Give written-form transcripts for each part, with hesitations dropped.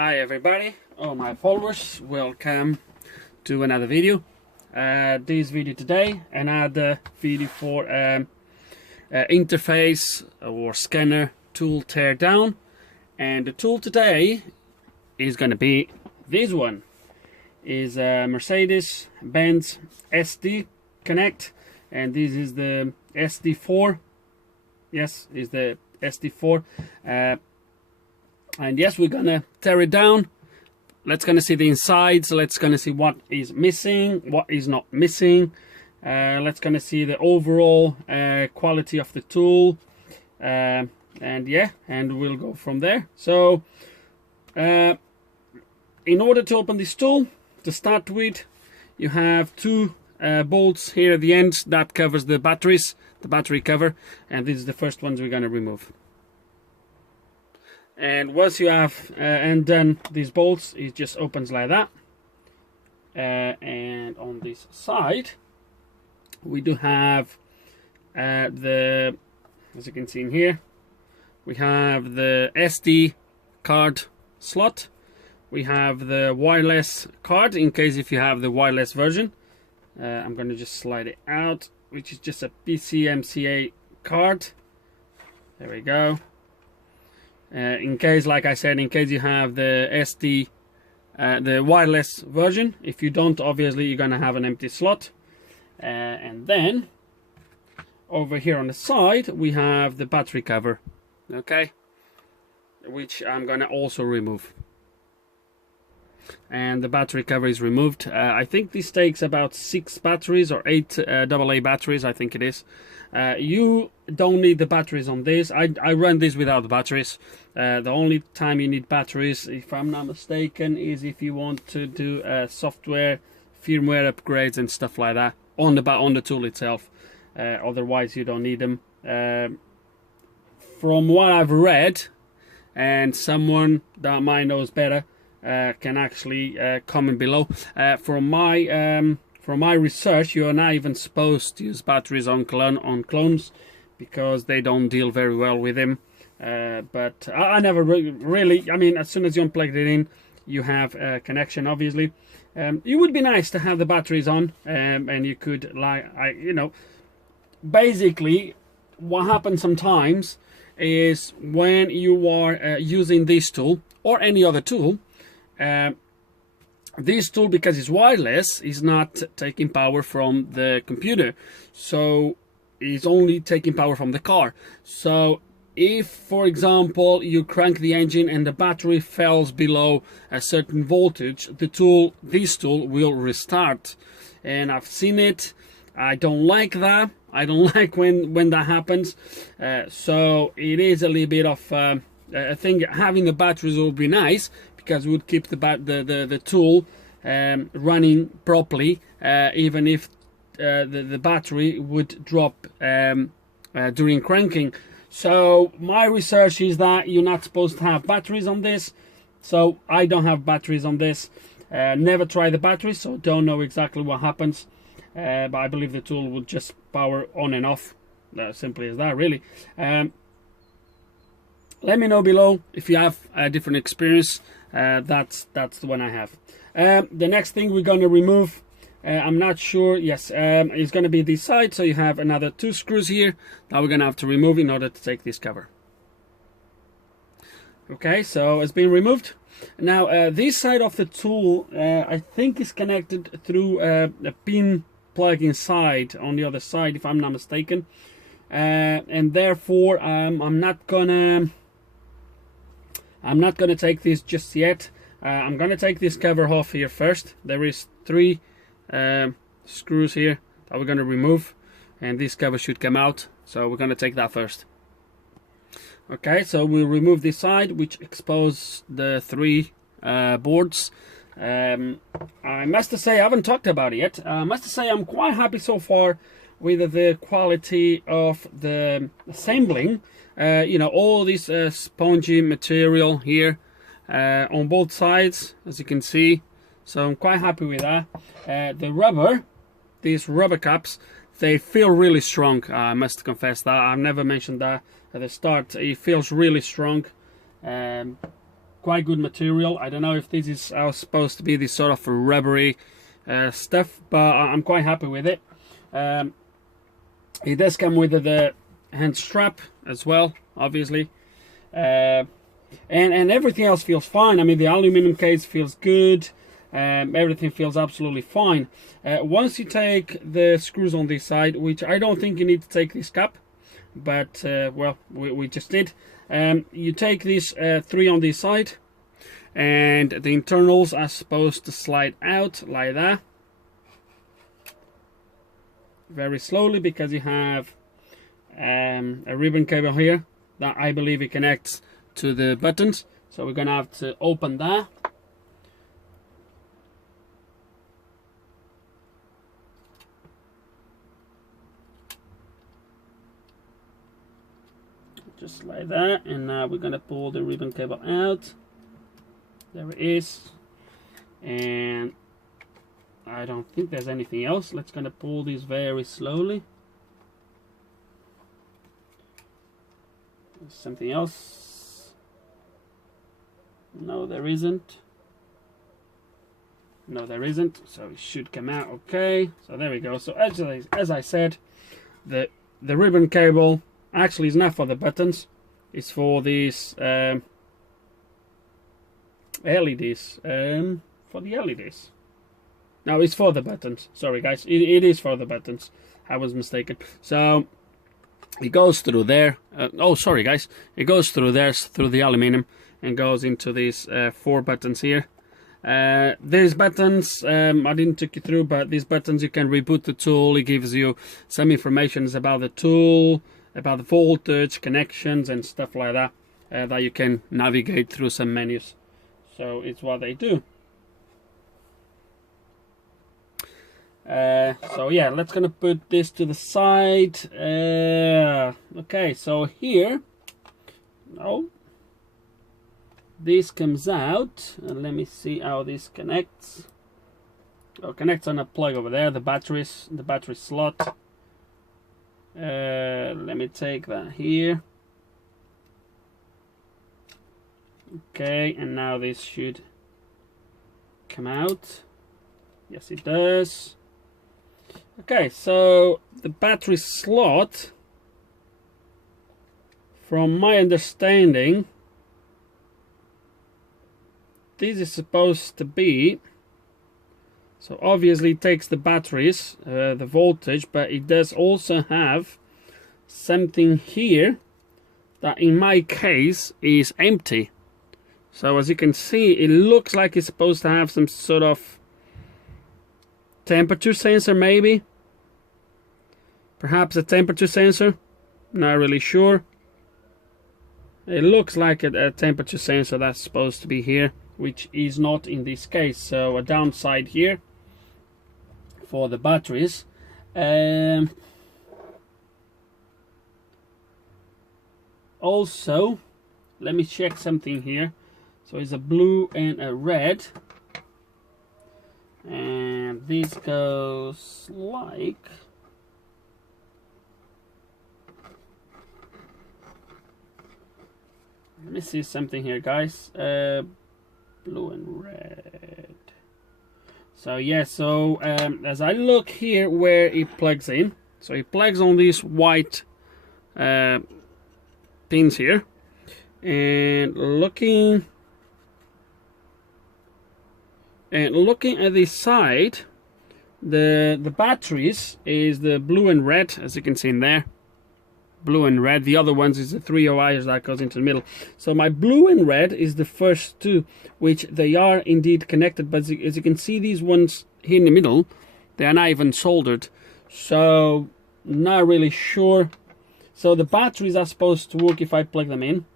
Hi everybody, all my followers, welcome to another video. This video today, another video for interface or scanner tool teardown, and the tool today is going to be this one. Is Mercedes-Benz SD Connect, and this is the SD4. Yes, is the SD4. And yes, we're gonna tear it down. Let's gonna see the insides. Let's gonna see what is missing, what is not missing. Let's gonna see the overall quality of the tool, and yeah, and we'll go from there. So, in order to open this tool, to start with, you have two bolts here at the end that covers the batteries, the battery cover, and this is the first ones we're gonna remove. And once you have undone these bolts, it just opens like that. And on this side, we do have as you can see in here, we have the SD card slot. We have the wireless card in case if you have the wireless version. I'm going to just slide it out, which is just a PCMCA card. There we go. In case, like I said, in case you have the SD, the wireless version. If you don't, obviously you're gonna have an empty slot. And then over here on the side we have the battery cover, okay, which I'm gonna also remove. And the battery cover is removed. I think this takes about 6 batteries or 8 AA batteries, I think it is. You don't need the batteries on this. I run this without batteries. The only time you need batteries, if I'm not mistaken, is if you want to do software, firmware upgrades and stuff like that on the tool itself. Otherwise you don't need them. From what I've read, and someone that might knows better can actually comment below. From my research, you are not even supposed to use batteries on clones because they don't deal very well with them. But I never really. I mean, as soon as you unplug it in, you have a connection. Obviously, it would be nice to have the batteries on, and you could basically, what happens sometimes is when you are using this tool or any other tool. This tool, because it's wireless, is not taking power from the computer, so it's only taking power from the car. So if, for example, you crank the engine and the battery falls below a certain voltage, this tool will restart. And I've seen it. I don't like that. I don't like when that happens. So it is a little bit of a thing. Having the batteries will be nice, because it would keep the tool running properly, even if the battery would drop during cranking. So my research is that you're not supposed to have batteries on this, so I don't have batteries on this. Never try the batteries, so don't know exactly what happens, but I believe the tool would just power on and off, simply as that, really. Let me know below if you have a different experience. That's the one I have. The next thing we're going to remove, I'm not sure, yes, it's going to be this side. So you have another 2 screws here that we're going to have to remove in order to take this cover. Okay, so it's been removed. Now this side of the tool, I think is connected through a pin plug inside on the other side, if I'm not mistaken, and therefore I'm not gonna take this just yet. I'm gonna take this cover off here first. There is 3 screws here that we're gonna remove, and this cover should come out, so we're gonna take that first. Okay, so we'll remove this side, which exposes the 3 boards. I must say, I haven't talked about it yet. I must say I'm quite happy so far with the quality of the assembling. All this spongy material here on both sides, as you can see. So I'm quite happy with that. The rubber, these rubber caps, they feel really strong. I must confess that. I've never mentioned that at the start. It feels really strong. quite good material. I don't know if this is supposed to be this sort of rubbery stuff, but I'm quite happy with it. It does come with the hand strap as well, obviously, and everything else feels fine. I mean, the aluminum case feels good. Everything feels absolutely fine. Once you take the screws on this side, which I don't think you need to take this cap, but well, we just did. You take these 3 on this side, and the internals are supposed to slide out like that, very slowly, because you have a ribbon cable here that I believe it connects to the buttons. So we're gonna have to open that. Just like that, and now we're gonna pull the ribbon cable out. There it is, and I don't think there's anything else. Let's gonna pull this very slowly. There's something else. No, there isn't. No, there isn't. So it should come out okay. So there we go. So as I said, the ribbon cable actually is not for the buttons. It's for these LEDs. For the LEDs. No, it's for the buttons. Sorry guys, it is for the buttons. I was mistaken. So it goes through there. Oh, sorry guys. It goes through there, through the aluminum, and goes into these 4 buttons here. These buttons, I didn't take you through, but these buttons, you can reboot the tool. It gives you some information about the tool, about the voltage, connections, and stuff like that, that you can navigate through some menus. So it's what they do. So yeah, let's gonna put this to the side. Okay, so here, this comes out, and let me see how this connects. Oh, connects on a plug over there, the battery slot. Let me take that here. Okay, and now this should come out. Yes, it does. Okay, so the battery slot, from my understanding, this is supposed to be, so obviously it takes the batteries, the voltage, but it does also have something here that in my case is empty. So as you can see, it looks like it's supposed to have some sort of temperature sensor, maybe. Perhaps a temperature sensor, not really sure. It looks like a temperature sensor that's supposed to be here, which is not in this case. So a downside here for the batteries. Also, let me check something here. So it's a blue and a red, and this goes like, let me see something here guys. Blue and red. So yeah, so as I look here where it plugs in, so it plugs on these white pins here, and looking at this side, the batteries is the blue and red, as you can see in there. Blue and red. The other ones is the 3 wires that goes into the middle. So my blue and red is the first 2, which they are indeed connected, but as you can see, these ones here in the middle, they are not even soldered, so not really sure. So the batteries are supposed to work if I plug them in,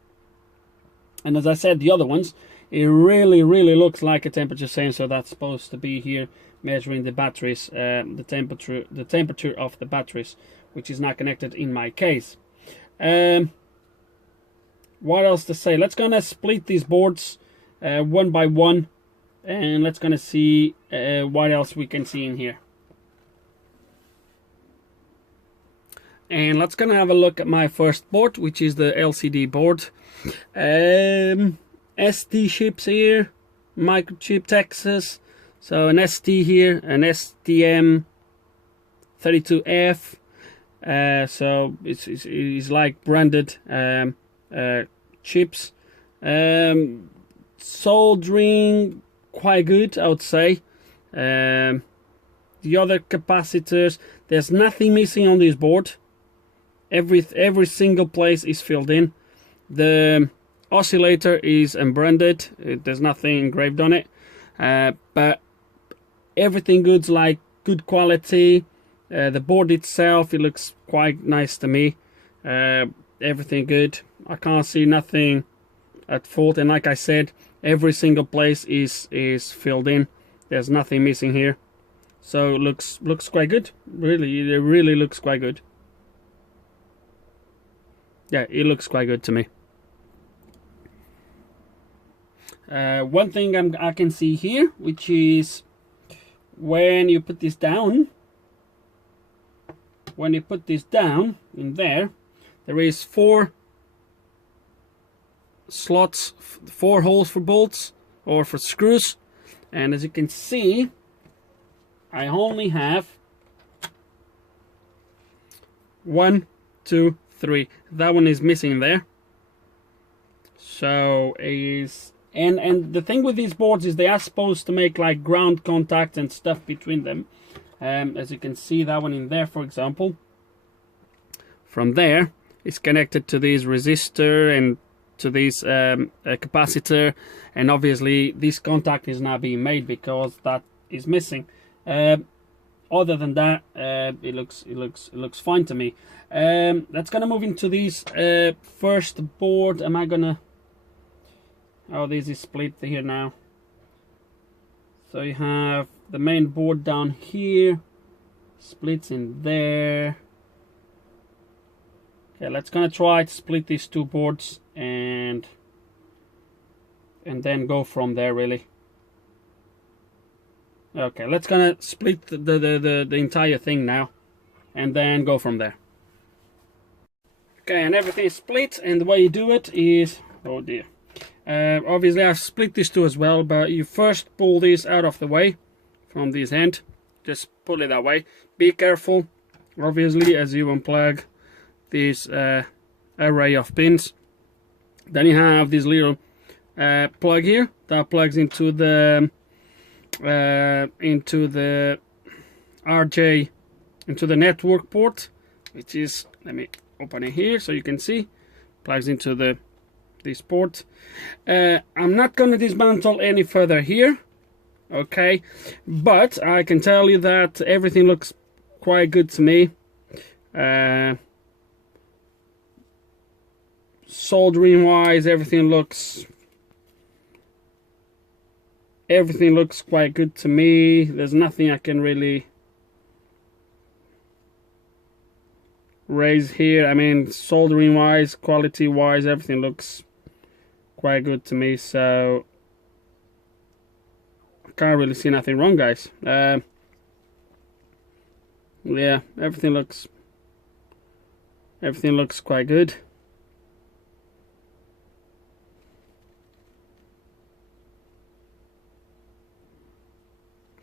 and as I said, the other ones, it really looks like a temperature sensor that's supposed to be here measuring the batteries, the temperature of the batteries, which is not connected in my case. What else to say? Let's gonna split these boards one by one, and let's gonna see what else we can see in here. And let's gonna have a look at my first board, which is the LCD board. SD chips here, microchip Texas. So an ST here, an STM32F. So it's like branded chips. Soldering quite good, I would say. The other capacitors, there's nothing missing on this board. Every single place is filled in. The oscillator is unbranded. There's nothing engraved on it. But everything good's like good quality. The board itself, it looks quite nice to me. Everything good. I can't see nothing at fault. And like I said, every single place is filled in. There's nothing missing here. So it looks quite good. Really, it really looks quite good. Yeah, it looks quite good to me. One thing I can see here, which is when you put this down, in there, there is 4 slots, 4 holes for bolts or for screws, and as you can see, I only have 1, 2, 3. That one is missing there. So and the thing with these boards is they are supposed to make like ground contact and stuff between them. As you can see, that one in there, for example, from there it's connected to this resistor and to this capacitor, and obviously this contact is not being made because that is missing. Other than that, it looks fine to me. Let's gonna move into this first board. Am I gonna? Oh, this is split here now. So you have the main board down here, splits in there. Okay, let's gonna try to split these 2 boards and then go from there, really. Okay, let's gonna split the entire thing now and then go from there. Okay, and everything is split, and the way you do it is, oh dear, obviously I've split these 2 as well, but you first pull this out of the way from this end. Just pull it that way. Be careful, obviously, as you unplug this array of pins. Then you have this little plug here that plugs into the RJ, into the network port, which is, let me open it here so you can see, plugs into this port. I'm not going to dismantle any further here, okay, but I can tell you that everything looks quite good to me. Soldering wise, everything looks quite good to me. There's nothing I can really raise here. I mean, soldering wise, quality wise, everything looks quite good to me, so I can't really see nothing wrong, guys. Yeah, everything looks quite good.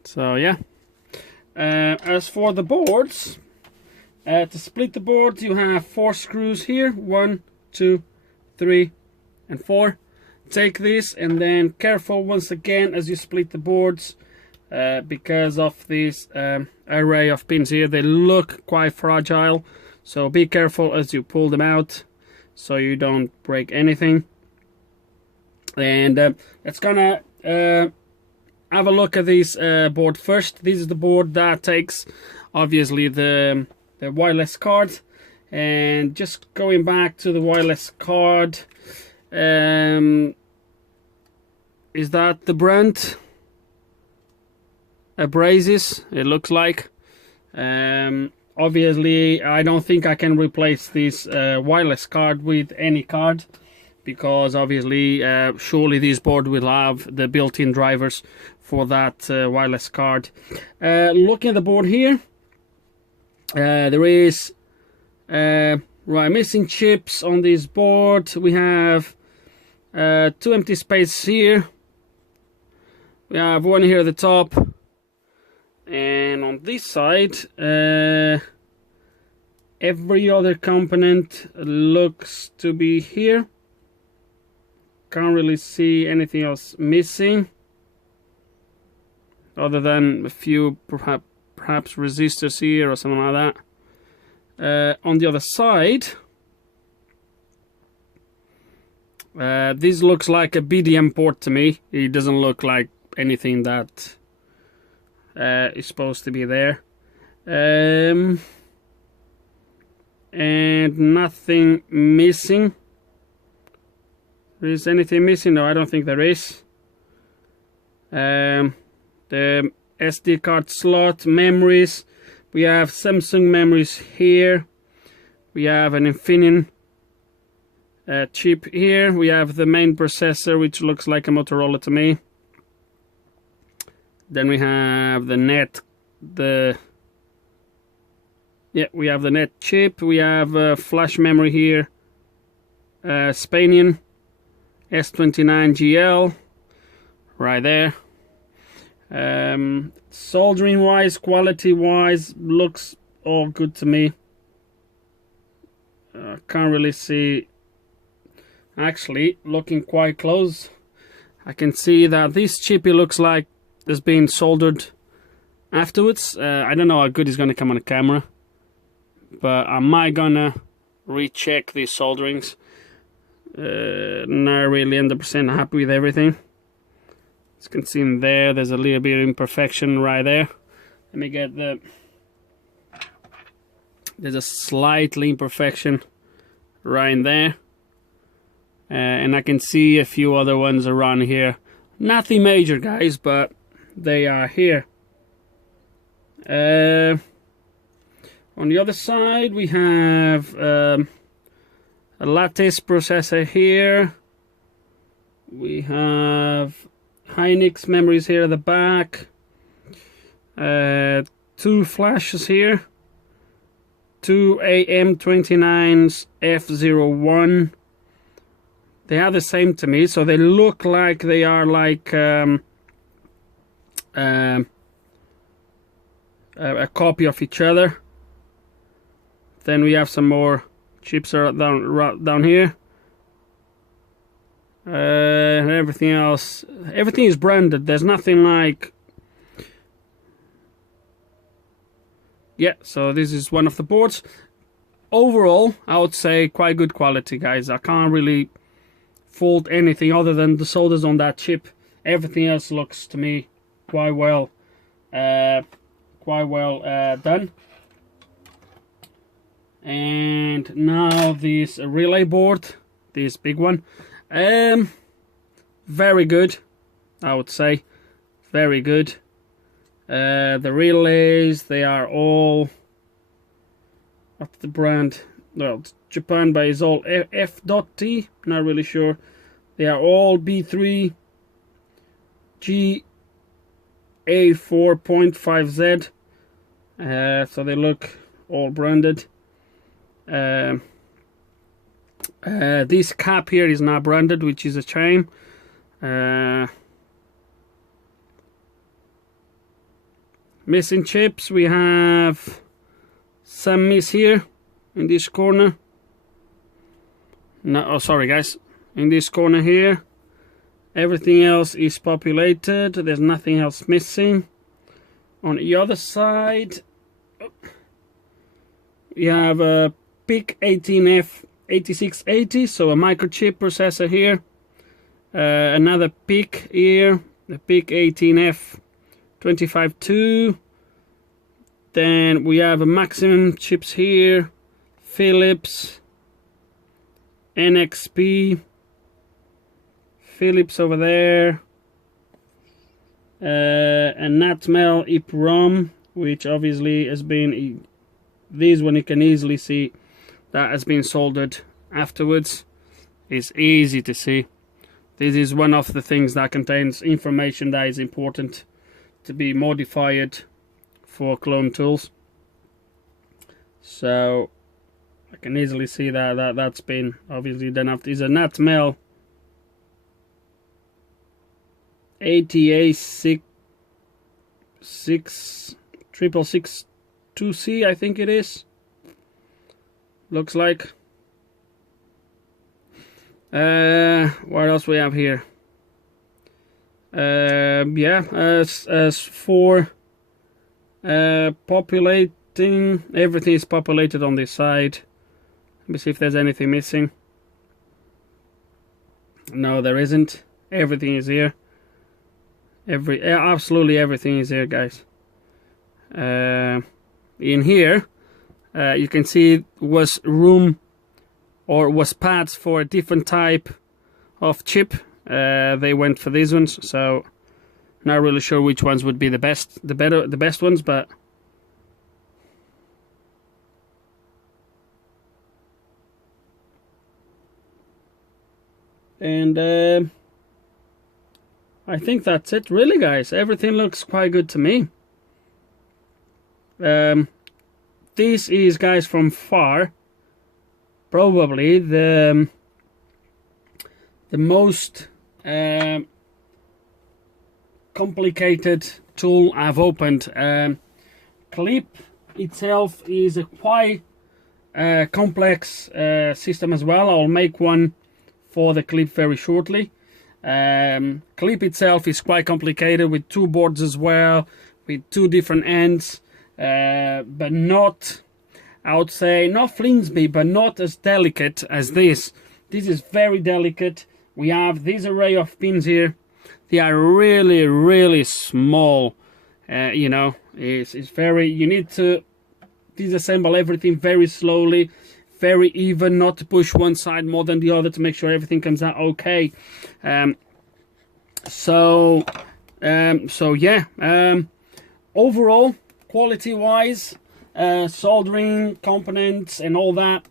So yeah, as for the boards, to split the boards, you have 4 screws here, 1, 2, 3, and 4. Take this, and then careful once again as you split the boards, because of this array of pins here. They look quite fragile, so be careful as you pull them out so you don't break anything. And it's gonna have a look at this board first. This is the board that takes, obviously, the wireless card. And just going back to the wireless card, is that the brand? Abrasis, it looks like. Obviously, I don't think I can replace this wireless card with any card, because obviously, surely this board will have the built-in drivers for that wireless card. Looking at the board here, there is missing chips on this board. We have Two empty spaces here. We have one here at the top, and on this side every other component looks to be here. Can't really see anything else missing other than a few perhaps resistors here or something like that. On the other side, this looks like a BDM port to me. It doesn't look like anything that is supposed to be there. And nothing missing. Is anything missing? No, I don't think there is. The SD card slot, memories. We have Samsung memories here. We have an Infineon chip here. We have the main processor, which looks like a Motorola to me. Then we have the net, we have the net chip. We have flash memory here, Spanian S29GL, right there. Soldering wise, quality wise, looks all good to me. Can't really see. Actually, looking quite close, I can see that this chip, it looks like has been soldered afterwards. I don't know how good it's gonna come on the camera, but I might gonna recheck these solderings. Not really 100% happy with everything. As you can see in there, there's a little bit of imperfection right there. Let me get there's a slightly imperfection right in there. And I can see a few other ones around here. Nothing major, guys, but they are here. On the other side, we have a lattice processor here. We have Hynix memories here at the back. Two flashes here. Two AM29s F01. They are the same to me, so they look like they are like a copy of each other. Then we have some more chips down here. And everything else, everything is branded. There's nothing like... Yeah, so this is one of the boards. Overall, I would say quite good quality, guys. I can't really fault anything other than the solders on that chip. Everything else looks to me quite well done. And now this relay board, this big one, very good, I would say, very good. The relays, they are all, what's the brand? Well, it's Japan, but it's all F.T, not really sure. They are all B3 GA4.5Z, so they look all branded. This cap here is not branded, which is a shame. Missing chips, we have some miss here in this corner. No, oh sorry guys, in this corner here. Everything else is populated. There's nothing else missing. On the other side, we have a PIC 18F8680, so a microchip processor here. Another PIC here, the PIC 18F252. Then we have a maximum chips here, Philips, NXP, Philips over there, and Natmel EEPROM, which obviously has been, this one you can easily see that has been soldered afterwards. It's easy to see. This is one of the things that contains information that is important to be modified for clone tools. So I can easily see that that's been obviously done after. It's a Natmel ATA 66662C, I think it is. Looks like. What else we have here? Yeah, as for populating, everything is populated on this side. Let me see if there's anything missing. No, there isn't. Everything is here. Absolutely everything is here, guys. In here, you can see was room or was pads for a different type of chip. They went for these ones, so not really sure which ones would be the best ones, but and I think that's it, really, guys. Everything looks quite good to me. This is, guys, from far probably the most complicated tool I've opened. Clip itself is a quite complex system as well. I'll make one for the clip very shortly. Clip itself is quite complicated with two boards as well, with two different ends, but not, I would say, not flimsy, but not as delicate as this. This is very delicate. We have this array of pins here. They are really, really small. You know, it's very, you need to disassemble everything very slowly, very even, not to push one side more than the other to make sure everything comes out okay. So yeah, overall, quality wise, soldering components and all that,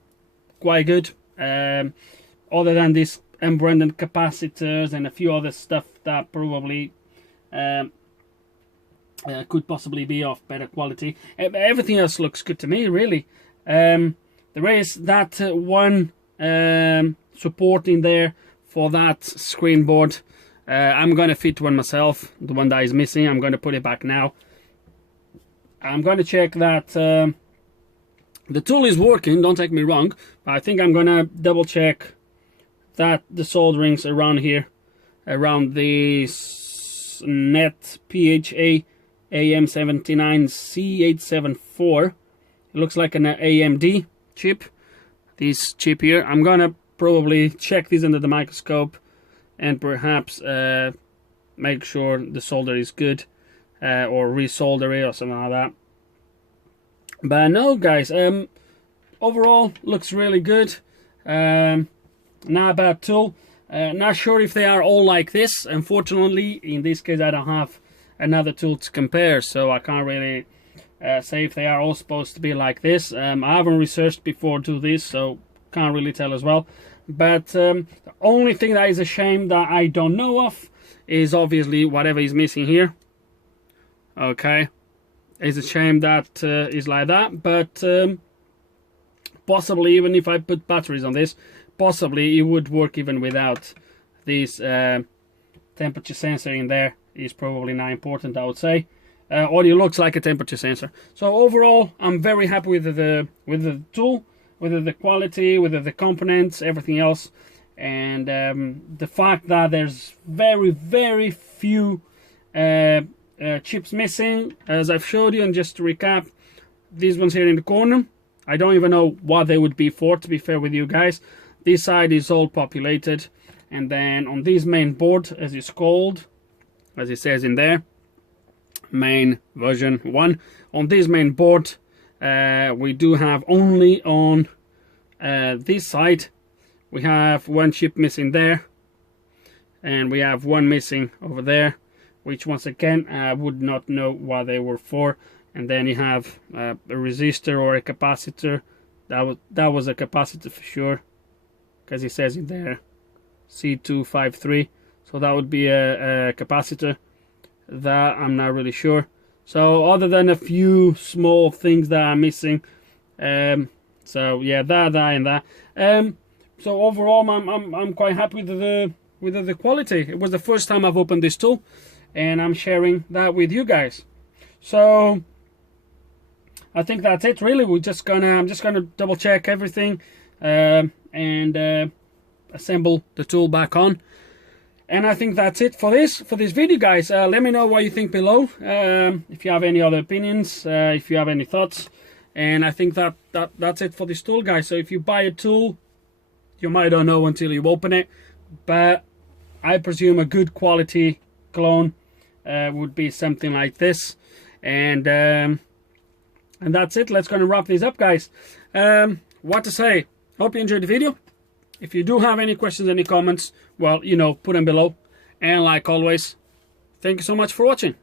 quite good. Other than this unbranded capacitors and a few other stuff that probably could possibly be of better quality. Everything else looks good to me, really. There is that one support in there for that screen board. I'm going to fit one myself, the one that is missing. I'm going to put it back now. I'm going to check that the tool is working, don't take me wrong, but I think I'm going to double check that the solderings around here, around this net PHA AM79C874, it looks like an AMD chip, this chip here. I'm gonna probably check this under the microscope and perhaps make sure the solder is good, or resolder it or something like that. But no, guys, overall looks really good. Not a bad tool. Not sure if they are all like this. Unfortunately, in this case, I don't have another tool to compare, so I can't really say if they are all supposed to be like this. I haven't researched before to this, so can't really tell as well. But the only thing that is a shame that I don't know of is obviously whatever is missing here. Okay, it's a shame that is like that, but possibly even if I put batteries on this, possibly it would work even without this temperature sensor in there. Is probably not important, I would say. Audio looks like a temperature sensor. So overall, I'm very happy with the tool, with the quality, with the components, everything else, and the fact that there's very, very few chips missing, as I've showed you. And just to recap, these ones here in the corner, I don't even know what they would be for, to be fair with you guys. This side is all populated, and then on this main board, as it's called, as it says in there, main version 1, on this main board, we do have only on this side, we have one chip missing there, and we have one missing over there, which once again I would not know what they were for. And then you have a resistor or a capacitor. That was a capacitor for sure, because it says in there C253, so that would be a capacitor. That I'm not really sure. So other than a few small things that are missing, so yeah, that and that. So overall, I'm quite happy with with the quality. It was the first time I've opened this tool, and I'm sharing that with you guys. So I think that's it really. I'm just gonna double check everything and assemble the tool back on. And I think that's it for this video, guys. Let me know what you think below, if you have any other opinions, if you have any thoughts. And I think that's it for this tool, guys. So if you buy a tool, you might not know until you open it, but I presume a good quality clone would be something like this. And that's it. Let's gonna wrap this up, guys. What to say? Hope you enjoyed the video. If you do have any questions, any comments, well, you know, put them below. And like always, thank you so much for watching.